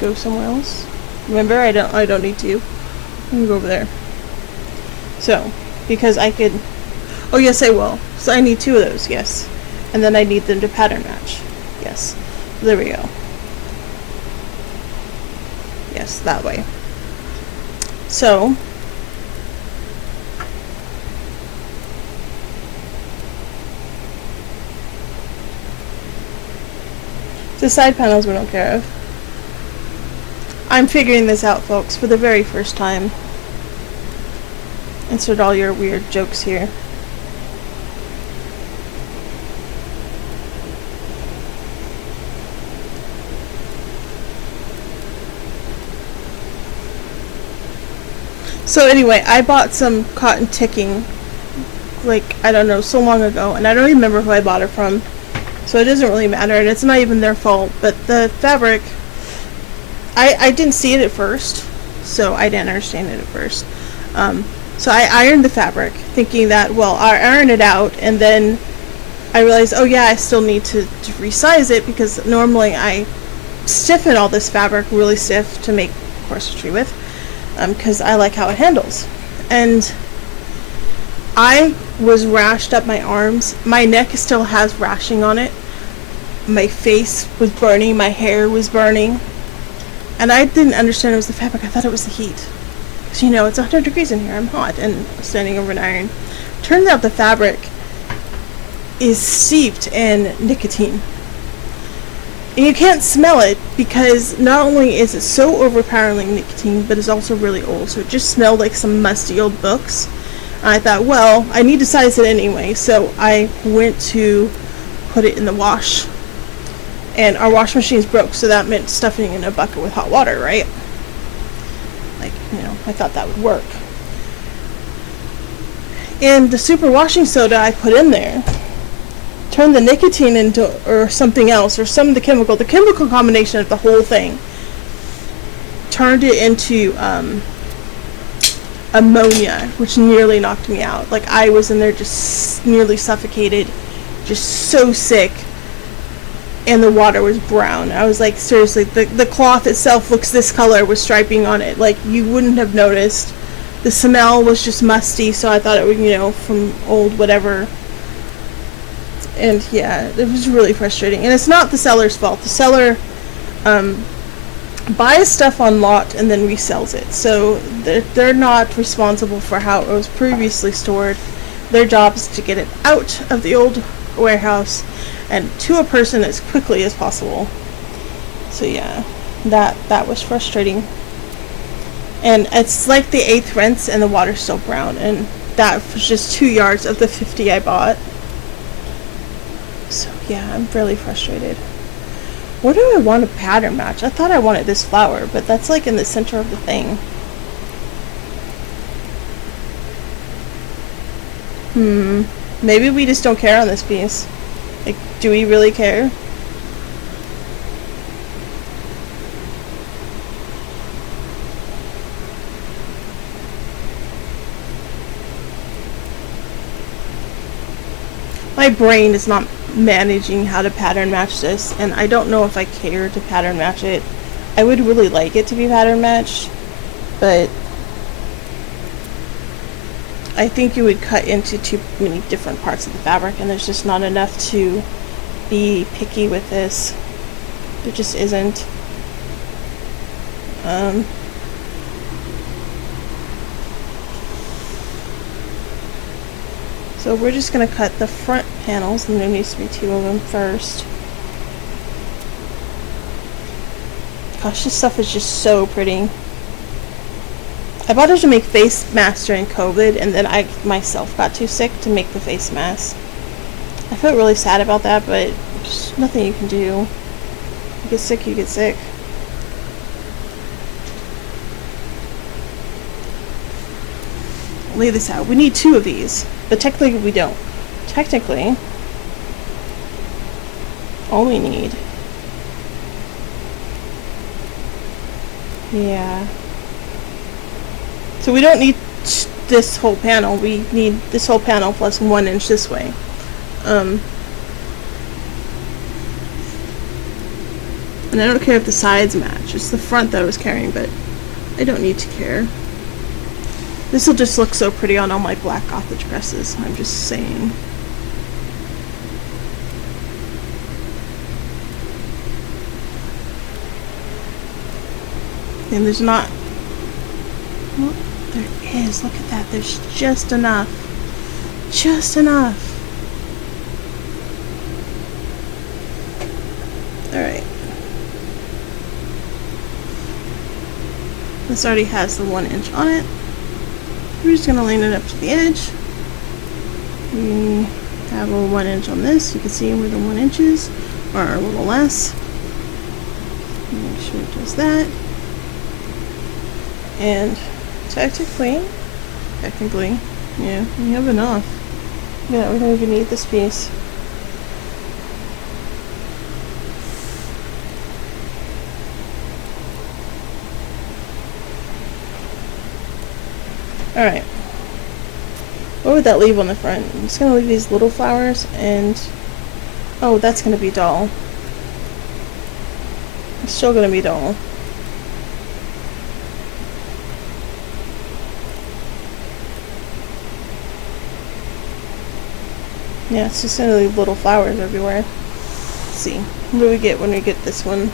go somewhere else. Remember, I don't need two. I can go over there. So, because I could. Oh yes, I will. So I need two of those. Yes, and then I need them to pattern match. Yes. There we go. Yes, that way. So. The side panels we don't care of. I'm figuring this out, folks, for the very first time. Insert all your weird jokes here. So anyway, I bought some cotton ticking, like, I don't know, so long ago, and I don't remember who I bought it from. So it doesn't really matter, and it's not even their fault. But the fabric, I didn't see it at first, so I didn't understand it at first. So I ironed the fabric, thinking that, well, I'll iron it out, and then I realized, oh yeah, I still need to resize it, because normally I stiffen all this fabric really stiff to make corsetry with, because I like how it handles. And I was rashed up my arms. My neck still has rashing on it. My face was burning. My hair was burning. And I didn't understand it was the fabric. I thought it was the heat. Because, you know, it's 100 degrees in here. I'm hot and standing over an iron. Turns out the fabric is steeped in nicotine. And you can't smell it because not only is it so overpoweringly nicotine, but it's also really old. So it just smelled like some musty old books. I thought, well, I need to size it anyway, so I went to put it in the wash. And our wash machine's broke, so that meant stuffing it in a bucket with hot water, right? Like, you know, I thought that would work. And the super washing soda I put in there turned the nicotine into, or something else, or some of the chemical combination of the whole thing, turned it into, ammonia, which nearly knocked me out. Like, I was in there just nearly suffocated, just so sick, and the water was brown. I was like, seriously, the cloth itself looks this color with striping on it. Like, you wouldn't have noticed. The smell was just musty, so I thought it would, you know, from old whatever. And yeah, it was really frustrating. And it's not the seller's fault. The seller buys stuff on lot and then resells it, so they're not responsible for how it was previously stored. Their job is to get it out of the old warehouse and to a person as quickly as possible. So yeah, that was frustrating. And it's like the 8th rinse and the water's still brown, and that was just 2 yards of the 50 I bought. So yeah, I'm really frustrated. What do I want to pattern match? I thought I wanted this flower, but that's like in the center of the thing. Maybe we just don't care on this piece. Like, do we really care? My brain is not managing how to pattern match this, and I don't know if I care to pattern match it. I would really like it to be pattern matched, but I think you would cut into too many different parts of the fabric, and there's just not enough to be picky with this. There just isn't. So we're just going to cut the front panels, and there needs to be 2 of them first. Gosh, this stuff is just so pretty. I bought it to make face masks during COVID, and then I myself got too sick to make the face mask. I felt really sad about that, but there's nothing you can do. You get sick, you get sick. Lay this out. We need 2 of these, but technically we don't. Technically, all we need. Yeah. So we don't need this whole panel. We need this whole panel plus 1 inch this way. And I don't care if the sides match. It's the front that I was carrying, but I don't need to care. This will just look so pretty on all my black gothic dresses. I'm just saying. And there's not... Well, there is. Look at that. There's just enough. Just enough. Alright. This already has the 1 inch on it. We're just going to line it up to the edge. We have a 1 inch on this. You can see where the 1 inch is, or a little less. Make sure it does that. And technically, yeah, we have enough. Yeah, we don't even need this piece. Alright. What would that leave on the front? I'm just gonna leave these little flowers and... Oh, that's gonna be dull. It's still gonna be dull. Yeah, it's just gonna leave little flowers everywhere. Let's see. What do we get when we get this one?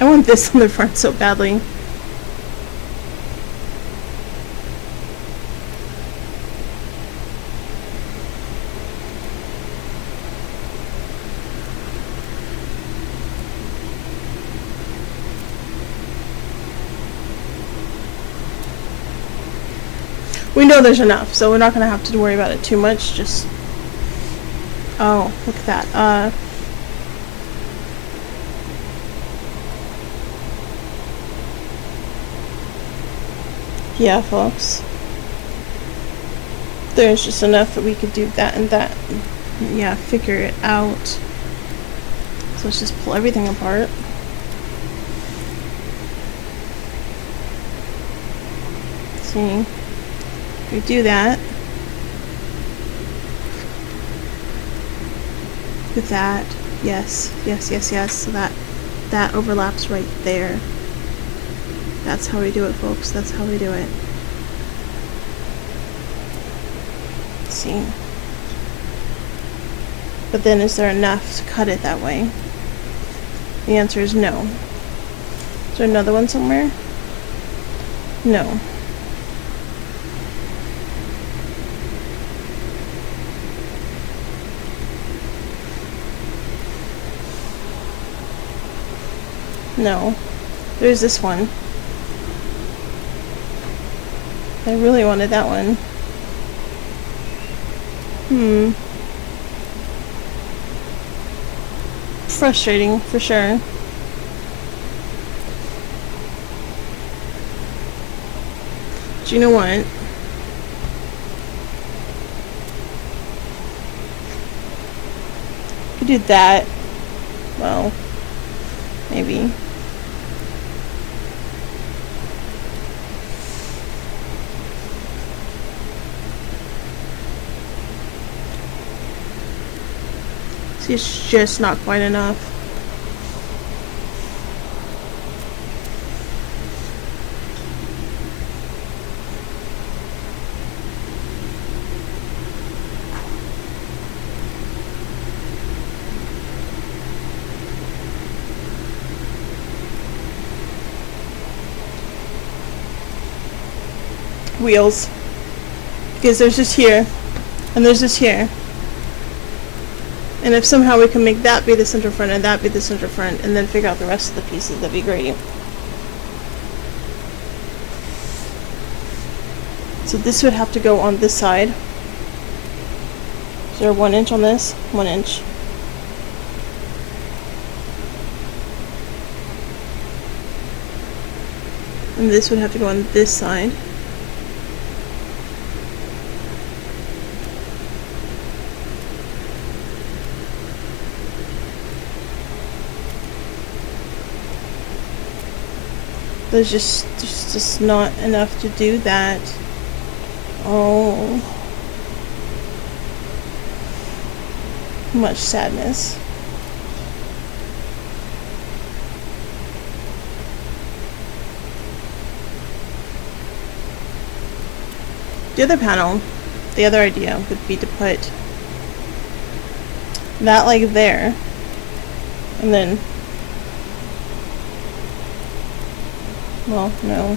I want this on the front so badly. We know there's enough, so we're not going to have to worry about it too much. Just... Oh, look at that. Yeah, folks. There's just enough that we could do that and that. Yeah, figure it out. So let's just pull everything apart. Let's see. We do that. With that. Yes, yes, yes, yes. So that overlaps right there. That's how we do it, folks. That's how we do it. Let's see. But then is there enough to cut it that way? The answer is no. Is there another one somewhere? No. No. There's this one. I really wanted that one. frustrating for sure. But you know what? Could do that. Well, maybe. See, it's just not quite enough. Wheels. Because there's this here, and there's this here. And if somehow we can make that be the center front and that be the center front, and then figure out the rest of the pieces, that'd be great. So this would have to go on this side. Is there 1 inch on this? 1 inch. And this would have to go on this side. There's just not enough to do that. Oh, much sadness. The other panel, the other idea would be to put that like there, and then, well, no.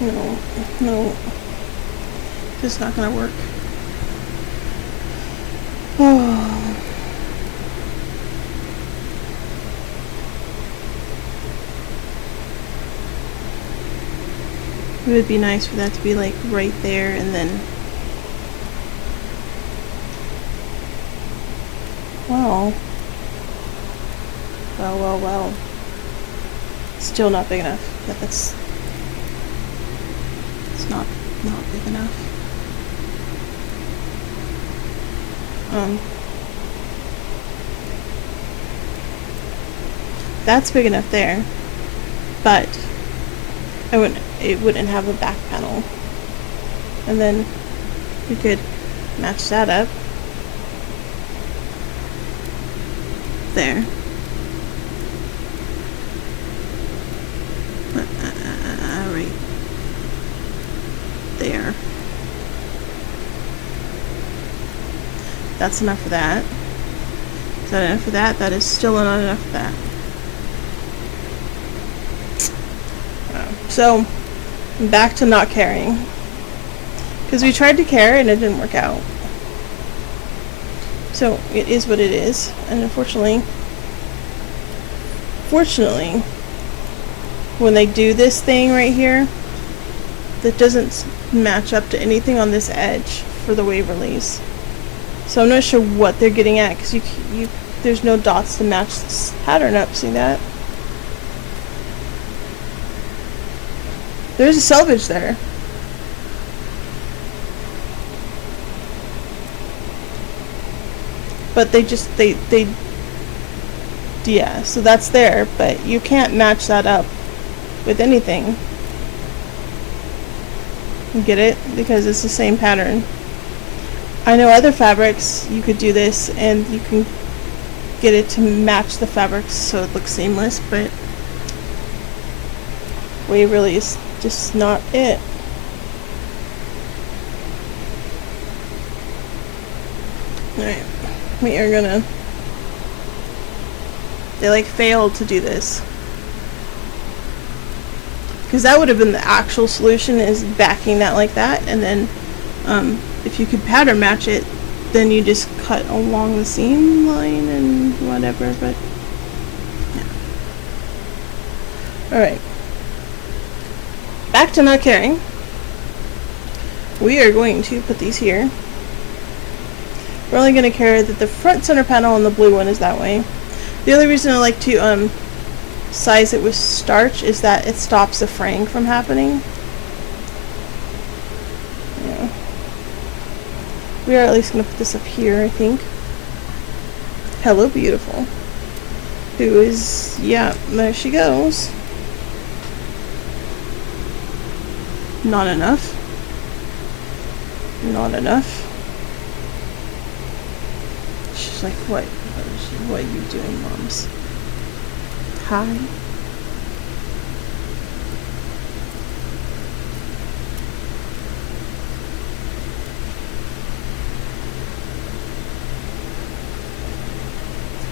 No, no, this is not gonna work. Oh. It would be nice for that to be like right there, and then, well, still not big enough. That's not big enough. That's big enough there, but it wouldn't have a back panel. And then we could match that up there. Right there. That's enough for that. Is that enough for that? That is still not enough for that. So, back to not caring. Because we tried to care and it didn't work out. So, it is what it is. And unfortunately, when they do this thing right here, that doesn't match up to anything on this edge for the Waverleys. So I'm not sure what they're getting at, because there's no dots to match this pattern up. See that? There's a selvage there. But yeah, so that's there, but you can't match that up with anything. You get it? Because it's the same pattern. I know other fabrics, you could do this and you can get it to match the fabrics so it looks seamless, but Waverly is just not it. Alright, we are gonna They like failed to do this. Because that would have been the actual solution, is backing that like that, and then if you could pattern match it, then you just cut along the seam line and whatever, but yeah. Alright. Back to not caring. We are going to put these here. We're only going to care that the front center panel and the blue one is that way. The only reason I like to size it with starch is that it stops the fraying from happening. Yeah. We are at least going to put this up here, I think. Hello, beautiful. Who is, yeah, there she goes. Not enough. Not enough. She's like, what are you doing, moms? Hi.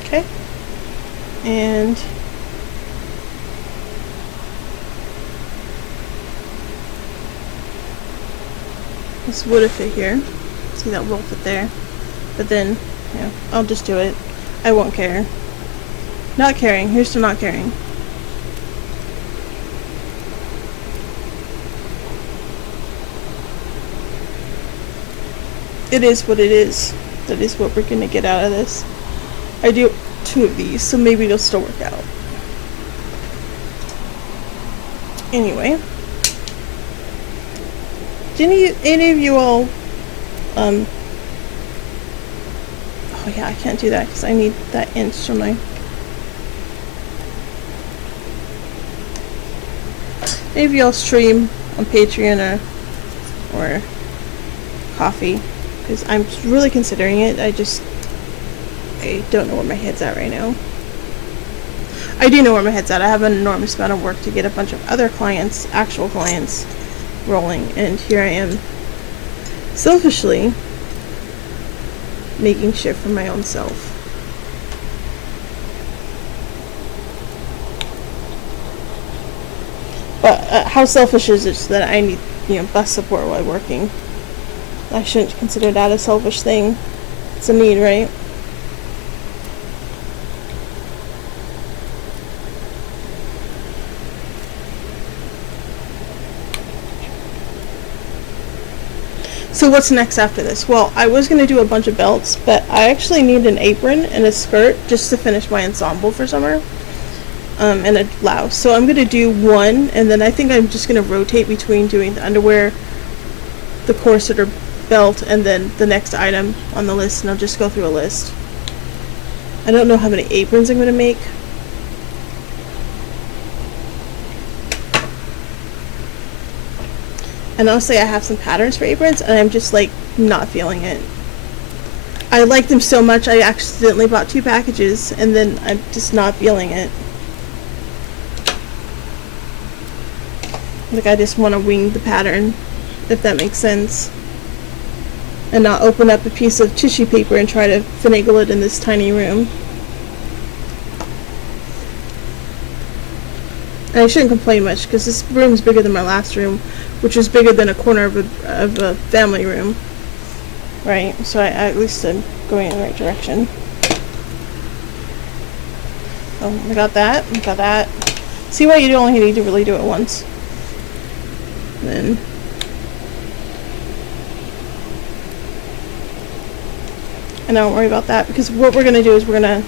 Okay. And this would have fit here. See, that will fit there. But then, yeah, I'll just do it. I won't care. Not caring. Here's to not caring. It is what it is. That is what we're gonna get out of this. I do 2 of these, so maybe it'll still work out. Anyway. Did any of you all, oh yeah, I can't do that because I need that inch for my, any of you all stream on Patreon or Coffee, because I'm really considering it. I don't know where my head's at right now. I do know where my head's at. I have an enormous amount of work to get a bunch of other clients, actual clients, rolling, and here I am selfishly making shit for my own self. But how selfish is it that I need, bus support while working? I shouldn't consider that a selfish thing. It's a need, right? So what's next after this? Well, I was going to do a bunch of belts, but I actually need an apron and a skirt just to finish my ensemble for summer. And a blouse. So I'm going to do one, and then I think I'm just going to rotate between doing the underwear, the corset or belt, and then the next item on the list, and I'll just go through a list. I don't know how many aprons I'm going to make. And honestly, I have some patterns for aprons, and I'm just like not feeling it. I like them so much, I accidentally bought 2 packages, and then I'm just not feeling it. Like, I just want to wing the pattern, if that makes sense. And not open up a piece of tissue paper and try to finagle it in this tiny room. And I shouldn't complain much, because this room is bigger than my last room, which was bigger than a corner of a family room. Right? So I at least I'm going in the right direction. Oh, I got that. I got that. See what you only need to really do it once. Then and don't worry about that, because what we're gonna do is we're gonna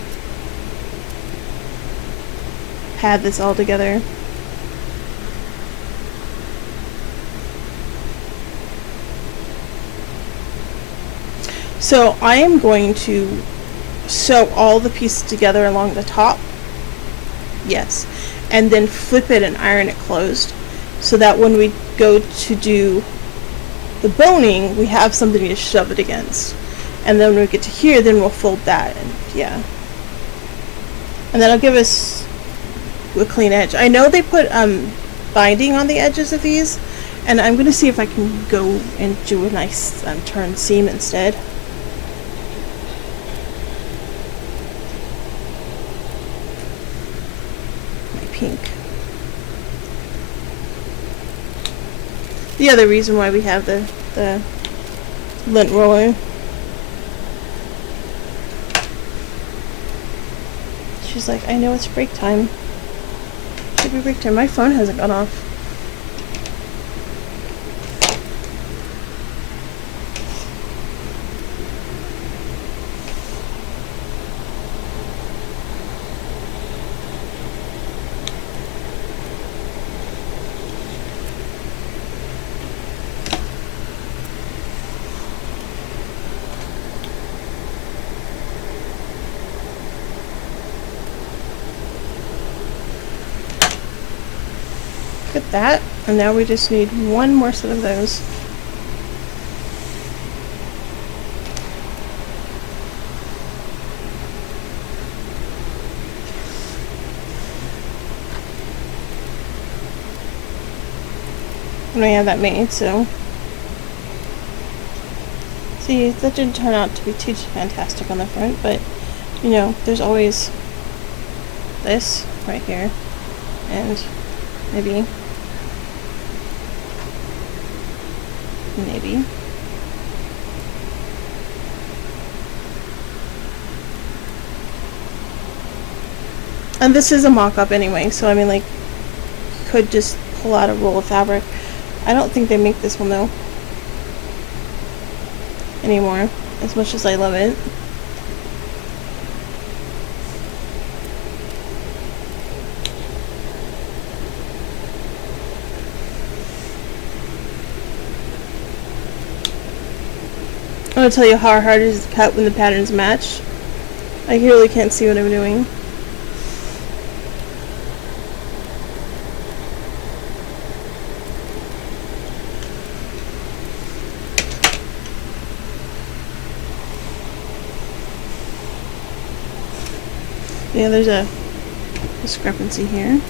pad this all together. So I am going to sew all the pieces together along the top, yes, and then flip it and iron it closed, so that when we go to do the boning, we have something to shove it against. And then when we get to here, then we'll fold that, and yeah. And that'll give us a clean edge. I know they put binding on the edges of these, and I'm going to see if I can go and do a nice turn seam instead. pink. The other reason why we have the lint roller. She's like, I know it's break time. Should be break time. My phone hasn't gone off. Look at that, and now we just need one more set of those. And I have that made, so see, that didn't turn out to be too fantastic on the front, but you know, there's always this right here, and maybe. And this is a mock-up anyway, so I mean, like, you could just pull out a roll of fabric. I don't think they make this one though anymore, as much as I love it. I'm gonna tell you how hard it is to cut when the patterns match. I really can't see what I'm doing. Yeah, there's a discrepancy here.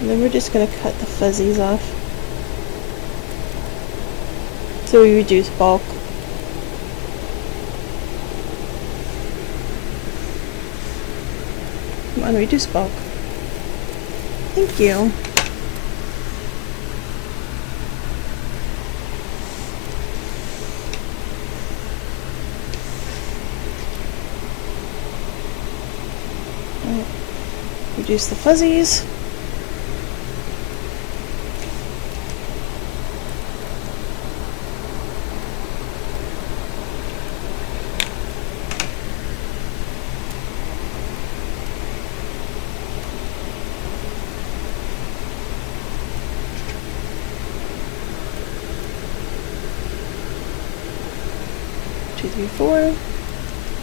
And then we're just going to cut the fuzzies off so we reduce bulk. Come on, reduce bulk. Thank you. Reduce the fuzzies. Two, three, four.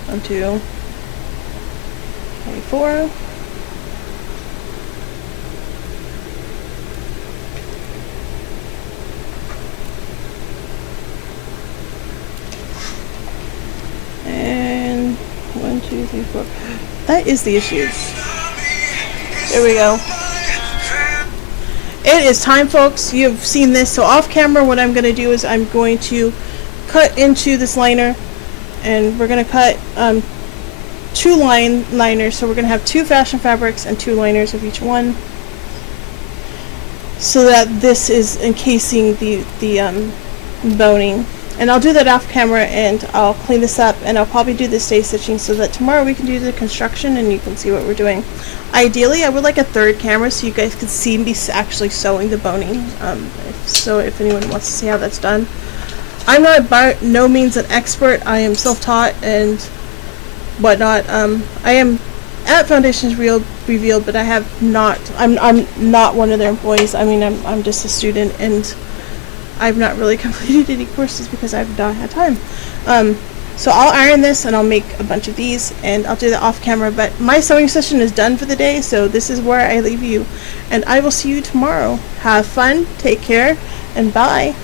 1, 2, 3, 4. And 1, 2, 3, 4. That is the issue. There we go. It is time, folks. You've seen this. So off camera, what I'm going to do is I'm going to cut into this liner, and we're going to cut 2 liners. So we're going to have 2 fashion fabrics and 2 liners of each one, so that this is encasing the boning. And I'll do that off camera, and I'll clean this up, and I'll probably do the stay stitching so that tomorrow we can do the construction and you can see what we're doing. Ideally, I would like a 3rd camera so you guys can see me actually sewing the boning. If anyone wants to see how that's done. I'm not by no means an expert. I am self-taught and whatnot. I am at Foundations Revealed, but I have not. I'm not one of their employees. I mean, I'm just a student, and I've not really completed any courses because I've not had time. So I'll iron this, and I'll make a bunch of these, and I'll do that off camera. But my sewing session is done for the day, so this is where I leave you, and I will see you tomorrow. Have fun, take care, and bye.